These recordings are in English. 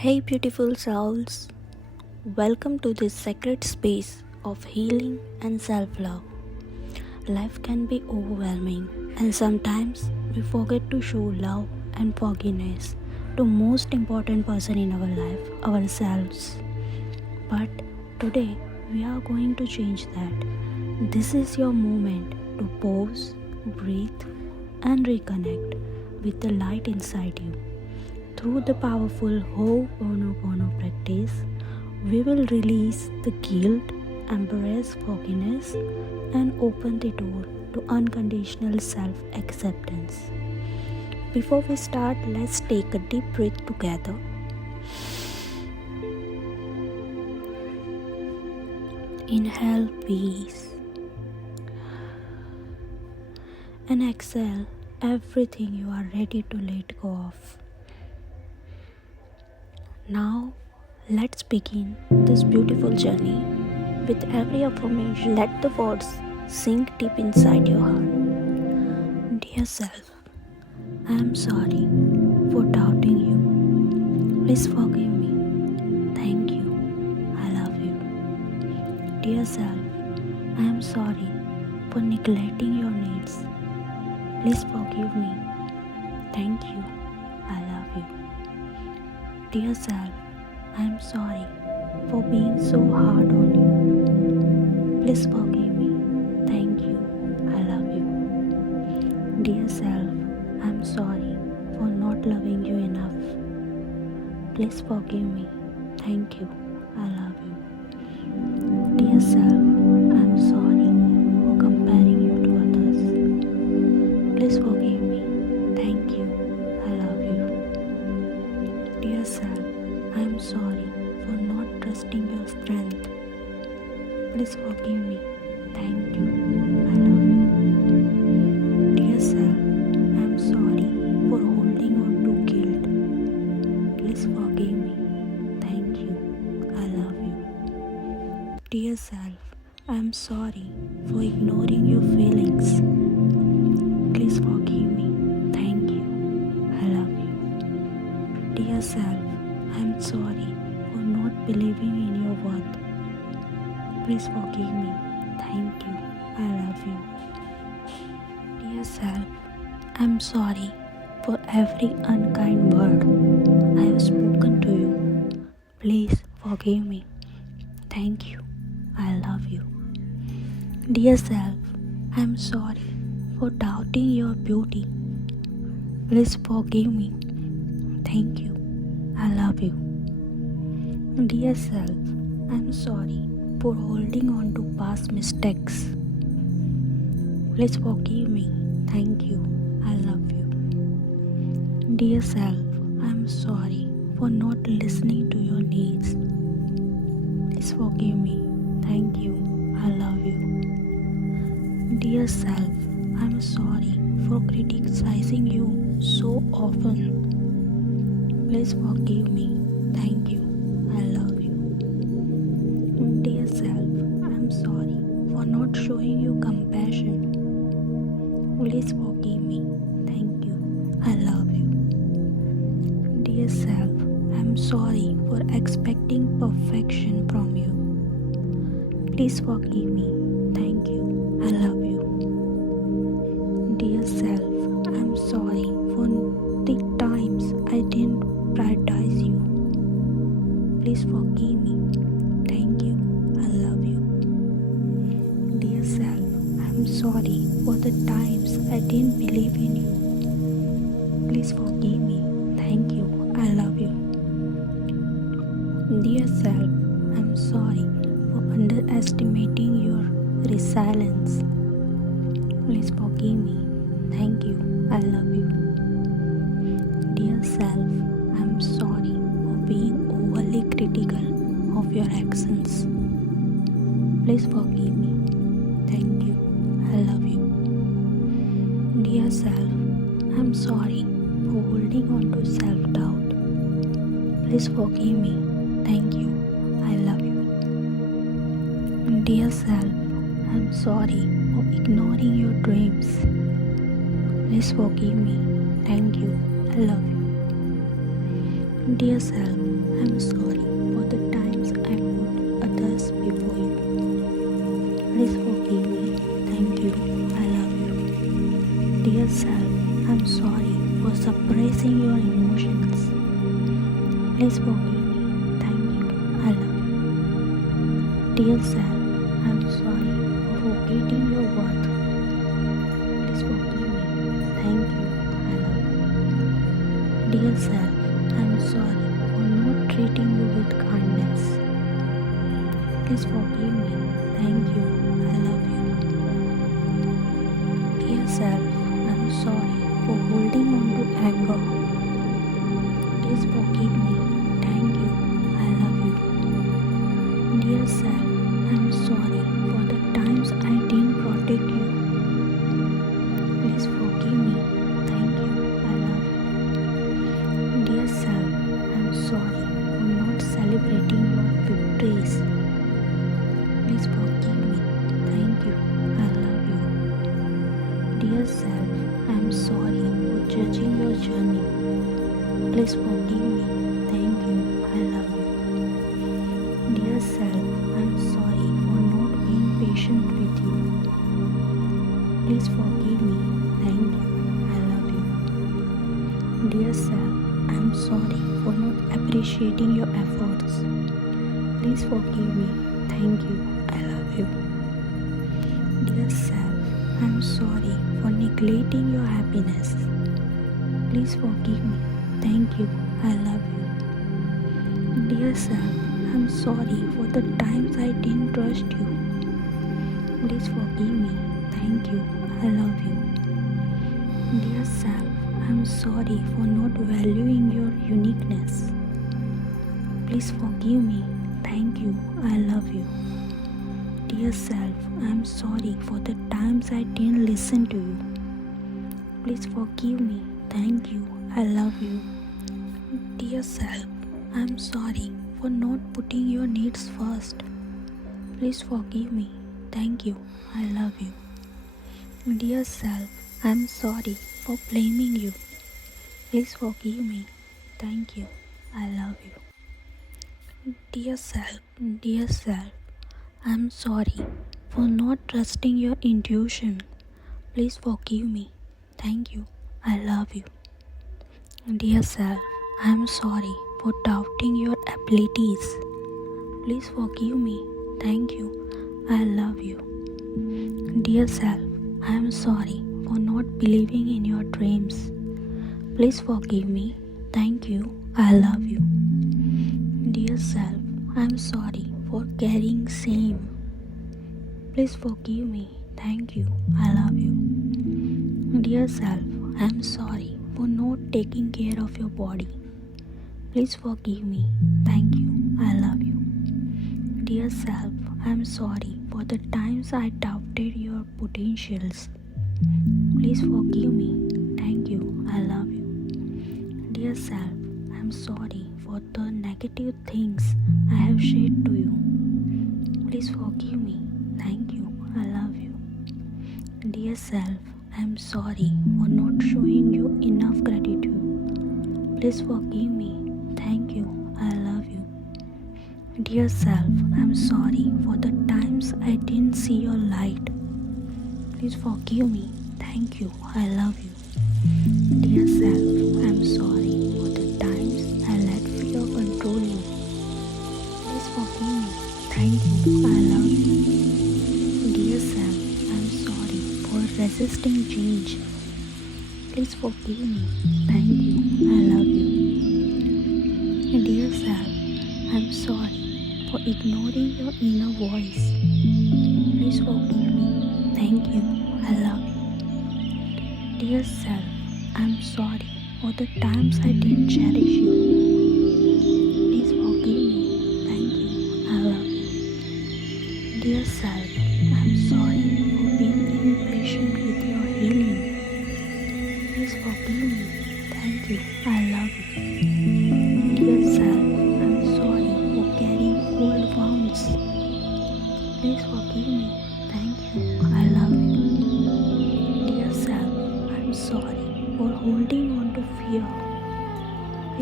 Hey, beautiful souls, welcome to this sacred space of healing and self love. Life can be overwhelming, and sometimes we forget to show love and forgiveness to most important person in our life, ourselves. But today we are going to change that. This is your moment to pause, breathe, and reconnect with the light inside you. Through the powerful Ho'oponopono practice, we will release the guilt, embrace forgiveness, and open the door to unconditional self acceptance. Before we start, let's take a deep breath together. Inhale peace and exhale everything you are ready to let go of. Now, let's begin this beautiful journey. With every affirmation, let the words sink deep inside your heart. Dear self, I am sorry for doubting you. Please forgive me. Thank you. I love you. Dear self, I am sorry for neglecting your needs. Please forgive me. Thank you. I love you. Dear self, I am sorry for being so hard on you. Please forgive me. Thank you. I love you. Dear self, I am sorry for not loving you enough. Please forgive me. Thank you. I love you. Dear self, I am sorry for comparing you to others. Please forgive me. Thank you. I love you. Dear self, I am sorry for not trusting your strength. Please forgive me. Thank you. I love you. Dear self, I am sorry for holding on to guilt. Please forgive me. Thank you. I love you. Dear self, I am sorry for ignoring your feelings. Please forgive me. Thank you. I love you. Dear self, I am sorry for not believing in your worth. Please forgive me. Thank you. I love you. Dear self, I am sorry for every unkind word I have spoken to you. Please forgive me. Thank you. I love you. Dear self, I am sorry for doubting your beauty. Please forgive me. Thank you. I love you. Dear self, I am sorry for holding on to past mistakes. Please forgive me. Thank you. I love you. Dear self, I am sorry for not listening to your needs. Please forgive me. Thank you. I love you. Dear self, I am sorry for criticizing you so often. Please forgive me. Thank you. I love you. Dear self, I am sorry for not showing you compassion. Please forgive me. Thank you. I love you. Dear self, I am sorry for expecting perfection from you. Please forgive me. Thank you. I love you. Dear self, I am sorry for the times I didn't prioritize you. Please forgive me. Thank you. I love you. Dear self, I am sorry for the times I didn't believe in you. Please forgive me. Thank you. I love you. Dear self, I am sorry for underestimating your resilience. Please forgive me. Thank you. I love you. Dear self, I am sorry for being overly critical of your actions. Please forgive me. Thank you. I love you. Dear self, I am sorry for holding on to self-doubt. Please forgive me. Thank you. I love you. Dear self, I am sorry for ignoring your dreams. Please forgive me. Thank you. I love you. Dear self, I'm sorry for the times I put others before you. Please forgive me. Thank you. I love you. Dear self, I'm sorry for suppressing your emotions. Please forgive me. Thank you. I love you. Dear self, I'm sorry for forgetting your worth. Please forgive me. Thank you. I love you. Dear self, I'm sorry for not treating you with kindness. Please forgive me. Thank you. I love you. Dear self, I'm sorry for holding on to anger. Please forgive me. Thank you. I love you. Dear self, I'm sorry for the times I didn't protect you. Please forgive me. Thank you. I love you. Dear self, I'm sorry for not celebrating your victories. Please forgive me. Thank you. I love you. Dear self, I'm sorry for judging your journey. Please forgive me. Thank you. I love you. Dear self, I'm sorry for not being patient with you. Please forgive me. Thank you. I love you. Dear self, I'm sorry for not appreciating your efforts. Please forgive me. Thank you. I love you. Dear self, I'm sorry for neglecting your happiness. Please forgive me. Thank you. I love you. Dear self, I'm sorry for the times I didn't trust you. Please forgive me. Thank you. I love you. Dear self, I'm sorry for not valuing your uniqueness. Please forgive me. Thank you. I love you. Dear self, I'm sorry for the times I didn't listen to you. Please forgive me. Thank you. I love you. Dear self, I'm sorry for not putting your needs first. Please forgive me. Thank you. I love you. Dear self, I'm sorry for blaming you. Please forgive me. Thank you. I love you. Dear self, I'm sorry for not trusting your intuition. Please forgive me. Thank you. I love you. Dear self, I'm sorry for doubting your abilities. Please forgive me. Thank you. I love you. Dear self, I'm sorry for not believing in your dreams. Please forgive me. Thank you. I love you. Dear self, I'm sorry for carrying shame. Please forgive me. Thank you. I love you. Dear self, I'm sorry for not taking care of your body. Please forgive me. Thank you. I love you. Dear self, I'm sorry for the times I doubted your potentials. Please forgive me. Thank you. I love you. Dear self, I'm sorry for the negative things I have said to you. Please forgive me. Thank you. I love you. Dear self, I'm sorry for not showing you enough gratitude. Please forgive me. Thank you. I love you. Dear self, I'm sorry for the times I didn't see your light. Please forgive me. Thank you. I love you. Dear self, I'm sorry for the times I let fear control you. Please forgive me. Thank you. I love you. Dear self, I'm sorry for resisting change. Please forgive me. Thank you. I love you. Dear self, I'm sorry for ignoring your inner voice. Please forgive me. Thank you. I love you. Dear self, I'm sorry for the times I didn't cherish you. Please forgive me. Thank you. I love you. Dear self, I'm sorry for being impatient with your healing. Please forgive me. Thank you. I love you. Dear self, I'm sorry for carrying old wounds. Please forgive me. Thank you. I love you. Dear self, I'm sorry for holding on to fear. Please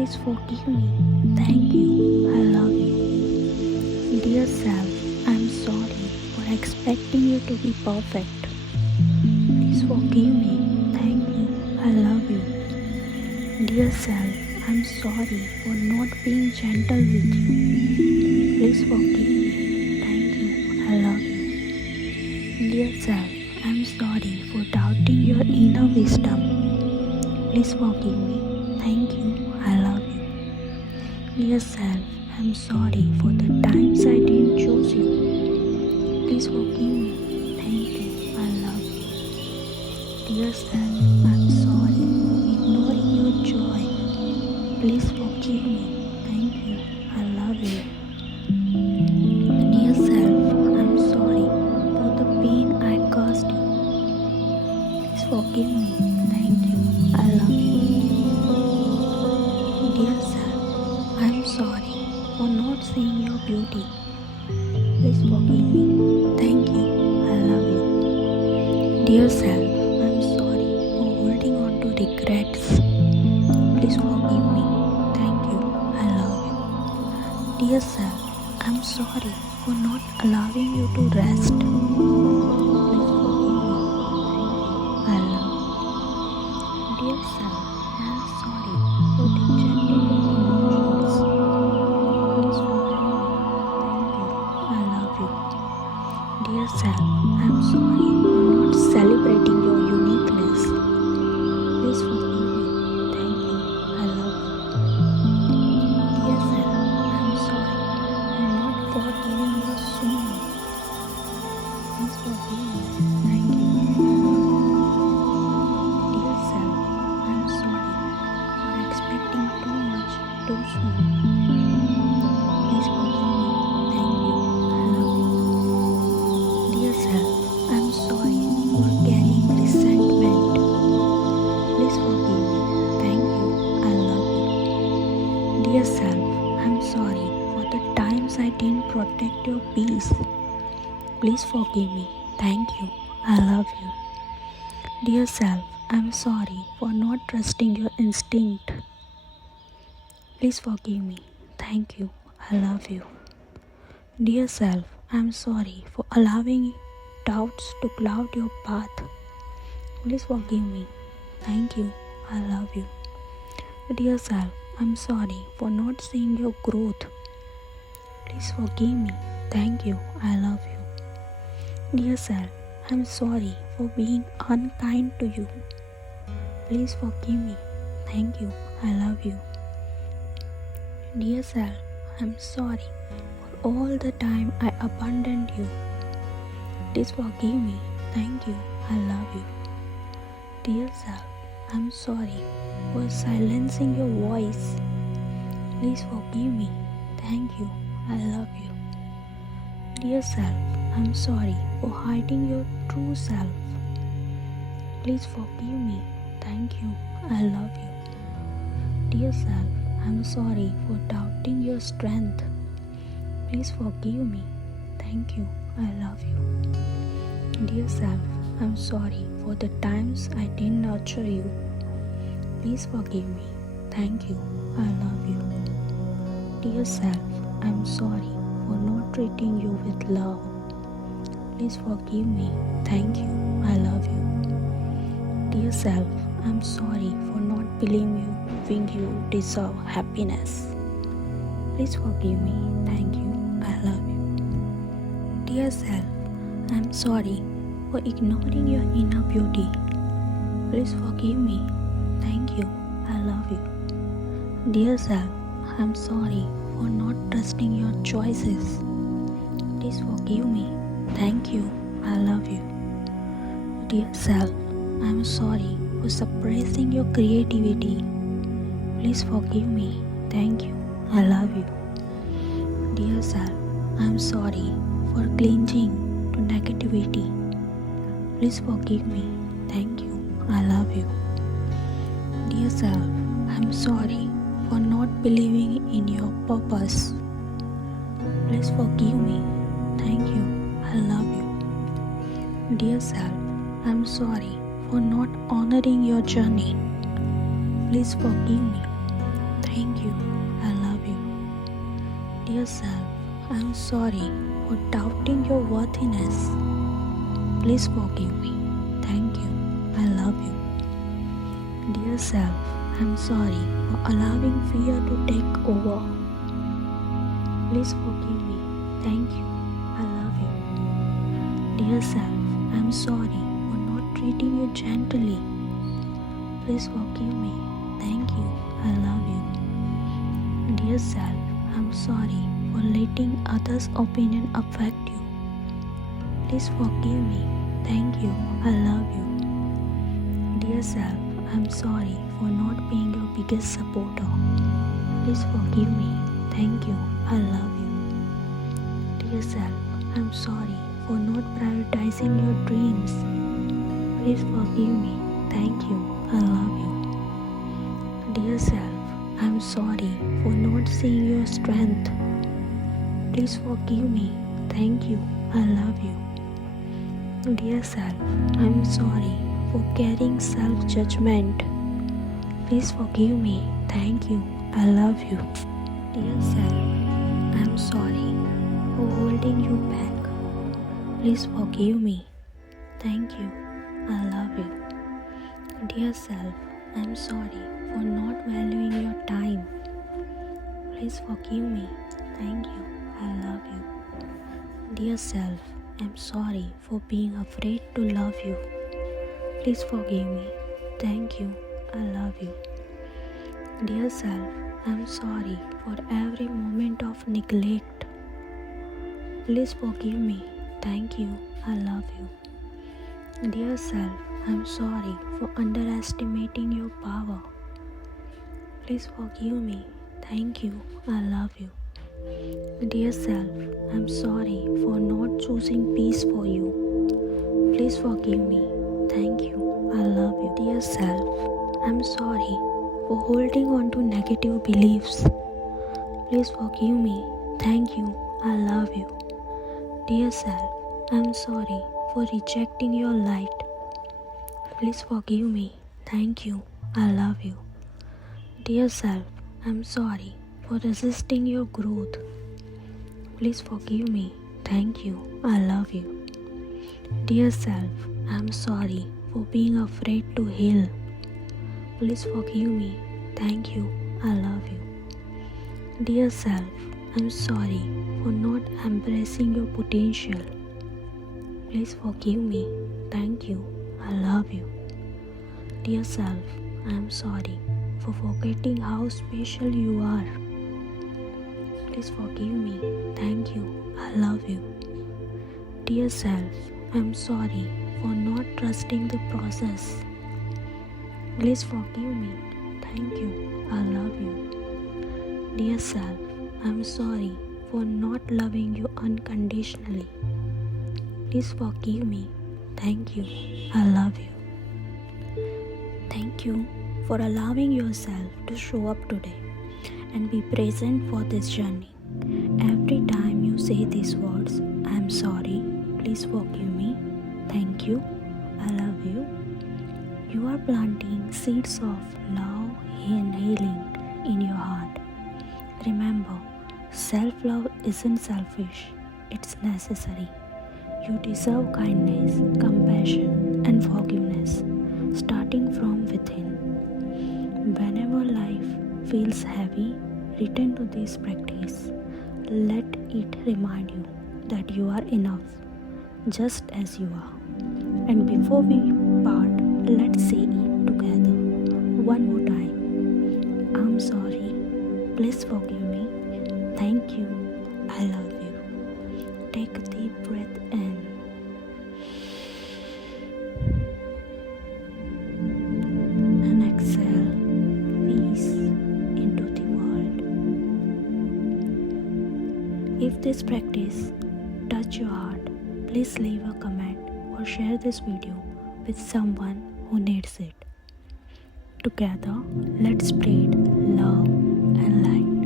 Please forgive me. Thank you. I love you. Dear self, I'm sorry for expecting you to be perfect. Please forgive me. Thank you. I love you. Dear self, I'm sorry for not being gentle with you. Please forgive me. Thank you. I love you. Dear self, I'm sorry for doubting your inner wisdom. Please forgive me. Thank you. I love you. Dear self, I'm sorry for the times I didn't choose you. Please forgive me. Thank you. I love you. Dear self, I'm sorry for ignoring your joy. Please forgive me. Thank you. I love you. Dear self, I'm sorry for the pain I caused you. Please forgive me. Thank you. I love you. Dear self, I'm sorry for not seeing your beauty. Please forgive me. Thank you. I love you. Dear self, I'm sorry for holding on to regrets. Please forgive me. Thank you. I love you. Dear self, I'm sorry for not allowing you to rest. Please forgive me. Thank you. I love you. Dear self, I'm sorry for rejecting your emotions. Please forgive me. Thank you. I love you. Dear self, I'm sorry for not celebrating your uniqueness. Please forgive me. Thank you. I love you. Dear self, I'm sorry for not forgiving you sooner. Please forgive me. Thank you. I love you. Dear self, I'm sorry for expecting too much too soon. Please forgive me. Thank you. I love you. Dear self, I'm sorry for carrying resentment. Please forgive me. Thank you. I love you. Dear self, I'm sorry for the times I didn't protect your peace. Please forgive me. Thank you. I love you. Dear self, I'm sorry for not trusting your instinct. Please forgive me. Thank you. I love you. Dear self, I'm sorry for allowing doubts to cloud your path. Please forgive me. Thank you. I love you. Dear self, I'm sorry for not seeing your growth. Please forgive me. Thank you. I love you. Dear self, I'm sorry for being unkind to you. Please forgive me. Thank you. I love you. Dear self, I'm sorry for all the time I abandoned you. Please forgive me. Thank you. I love you. Dear self, I'm sorry for silencing your voice. Please forgive me. Thank you. I love you. Dear self, I'm sorry for hiding your true self. Please forgive me. Thank you. I love you. Dear self, I'm sorry for doubting your strength. Please forgive me. Thank you. I love you. Dear self, I'm sorry for the times I didn't nurture you. Please forgive me. Thank you. I love you. Dear self, I'm sorry for not treating you with love. Please forgive me. Thank you. I love you. Dear self, I'm sorry for not believing you deserve happiness. Please forgive me. Thank you. I love you. Dear self, I'm sorry for ignoring your inner beauty. Please forgive me. Thank you. I love you. Dear self, I'm sorry for not trusting your choices. Please forgive me. Thank you. I love you. Dear self, I'm sorry for suppressing your creativity. Please forgive me. Thank you. I love you. Dear self, I'm sorry for clinging to negativity. Please forgive me. Thank you. I love you. Dear self, I'm sorry for not believing in your purpose. Please forgive me. Thank you. I love you. Dear self, I'm sorry for not honoring your journey. Please forgive me. Thank you. I love you. Dear self, I'm sorry for doubting your worthiness. Please forgive me. Thank you. I love you. Dear self, I'm sorry for allowing fear to take over. Please forgive me. Thank you. I love you. Dear self, I'm sorry for not treating you gently. Please forgive me. Thank you. I love you. Dear self, I'm sorry for letting others' opinion affect you. Please forgive me. Thank you. I love you. Dear self, I'm sorry for not being your biggest supporter. Please forgive me. Thank you. I love you. Dear self, I'm sorry for not prioritizing your dreams. Please forgive me. Thank you. I love you. Dear self, I'm sorry for not seeing your strength. Please forgive me. Thank you. I love you. Dear self, I'm sorry for carrying self-judgment. Please forgive me. Thank you. I love you. Dear self, I'm sorry for holding you back. Please forgive me. Thank you. I love you. Dear self, I'm sorry for not valuing your time. Please forgive me. Thank you. I love you. Dear self, I'm sorry for being afraid to love you. Please forgive me. Thank you. I love you. Dear self, I'm sorry for every moment of neglect. Please forgive me. Thank you. I love you. Dear self, I'm sorry for underestimating your power. Please forgive me. Thank you. I love you. Dear self, I'm sorry for not choosing peace for you. Please forgive me. Thank you. I love you. Dear self, I'm sorry for holding on to negative beliefs. Please forgive me. Thank you. I love you. Dear self, I'm sorry for rejecting your light. Please forgive me. Thank you. I love you. Dear self, I'm sorry for resisting your growth. Please forgive me. Thank you. I love you. Dear self, I'm sorry for being afraid to heal. Please forgive me. Thank you. I love you. Dear self, I'm sorry for not embracing your potential. Please forgive me. Thank you. I love you. Dear self, I'm sorry for forgetting how special you are. Please forgive me. Thank you. I love you. Dear self, I'm sorry for not trusting the process. Please forgive me. Thank you. I love you. Dear self, I'm sorry for not loving you unconditionally. Please forgive me. Thank you. I love you. Thank you for allowing yourself to show up today and be present for this journey. Every time you say these words, I'm sorry, please forgive me, thank you, I love you, you are planting seeds of love and healing in your heart. Remember, self-love isn't selfish, it's necessary. You deserve kindness, compassion, and forgiveness, starting from within. Whenever life feels heavy, return to this practice. Let it remind you that you are enough, just as you are. And before we part, let's say it together. One more time. I'm sorry. Please forgive me. Thank you. I love you. Take a deep breath in. And exhale peace into the world. If this practice touched your heart, please leave a comment or share this video with someone who needs it. Together, let's spread love and light.